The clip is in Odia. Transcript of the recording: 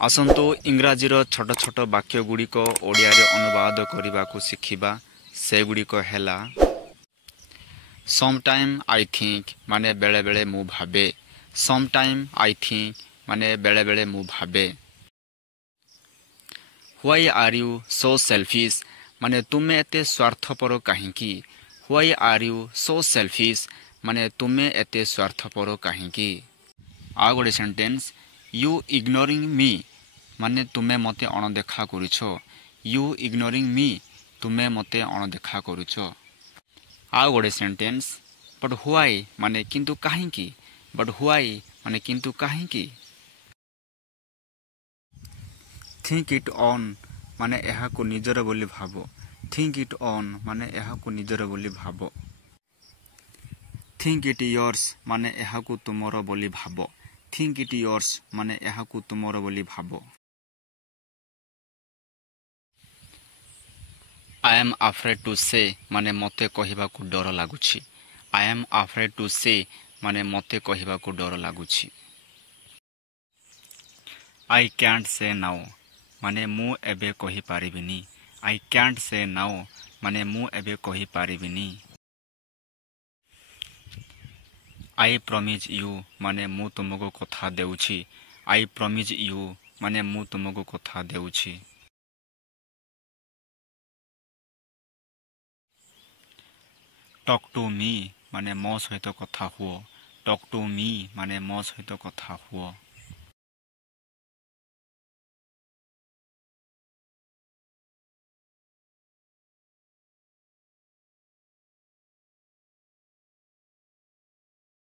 ଆସନ୍ତୁ ଇଂରାଜୀର ଛୋଟ ଛୋଟ ବାକ୍ୟ ଗୁଡ଼ିକ ଓଡ଼ିଆରେ ଅନୁବାଦ କରିବାକୁ ଶିଖିବା। ସେଗୁଡ଼ିକ ହେଲା ସମଟାଇମ୍ ଆଇ ଥିଙ୍କ ମାନେ ବେଳେବେଳେ ମୁଁ ଭାବେ। ସମଟାଇମ୍ ଆଇ ଥିଙ୍କ ମାନେ ବେଳେବେଳେ ମୁଁ ଭାବେ। Why are you so selfish ମାନେ ତୁମେ ଏତେ ସ୍ୱାର୍ଥପର କାହିଁକି? Why are you so selfish ମାନେ ତୁମେ ଏତେ ସ୍ୱାର୍ଥପର କାହିଁକି? ଆଉ ଗୋଟେ ସେଣ୍ଟେନ୍ସ ୟୁ ଇଗ୍ନୋରିଂ ମି ମାନେ ତୁମେ ମୋତେ ଅଣଦେଖା କରୁଛ। ୟୁ ଇଗ୍ନୋରିଂ ମି ତୁମେ ମୋତେ ଅଣଦେଖା କରୁଛ। ଆଉ ଗୋଟେ ସେଣ୍ଟେନ୍ସ ବଟ୍ ହ୍ୱାଇ ମାନେ କିନ୍ତୁ କାହିଁକି? ବଟ୍ ହ୍ୱାଇ ମାନେ କିନ୍ତୁ କାହିଁକି? ଥିଙ୍କ ଇଟ୍ ଅନ୍ ମାନେ ଏହାକୁ ନିଜର ବୋଲି ଭାବ। ଥିଙ୍କ ଇଟ୍ ଅନ୍ ମାନେ ଏହାକୁ ନିଜର ବୋଲି ଭାବ। ଥିଙ୍କ ଇଟ୍ ୟର୍ସ ମାନେ ଏହାକୁ ତୁମର ବୋଲି ଭାବ। ଥିଙ୍କ ଇଟ୍ ୟର୍ସ ମାନେ ଏହାକୁ ତୁମର ବୋଲି ଭାବ। ଆଇ ଏମ୍ ଆଫ୍ରେଡ୍ ଟୁ ସେ ମାନେ ମୋତେ କହିବାକୁ ଡର ଲାଗୁଛି। ଆଇ ଏମ୍ ଆଫ୍ରେଡ୍ ଟୁ ସେ ମାନେ ମୋତେ କହିବାକୁ ଡର ଲାଗୁଛି। ଆଇ କ୍ୟାଣ୍ଟ ସେ ନାଓ ମାନେ ମୁଁ ଏବେ କହିପାରିବିନି। ଆଇ କ୍ୟାଣ୍ଟ ସେ ନାଓ ମାନେ ମୁଁ ଏବେ କହିପାରିବିନି। ଆଇ ପ୍ରମିଜ୍ ୟୁ ମାନେ ମୁଁ ତୁମକୁ କଥା ଦେଉଛି। ଆଇ ପ୍ରମିଜ୍ ୟୁ ମାନେ ମୁଁ ତୁମକୁ କଥା ଦେଉଛି। ଟକ୍ ଟୁ ମି ମାନେ ମୋ ସହିତ କଥା ହୁଅ। ଟକ୍ ଟୁ ମି ମାନେ ମୋ ସହିତ କଥା ହୁଅ।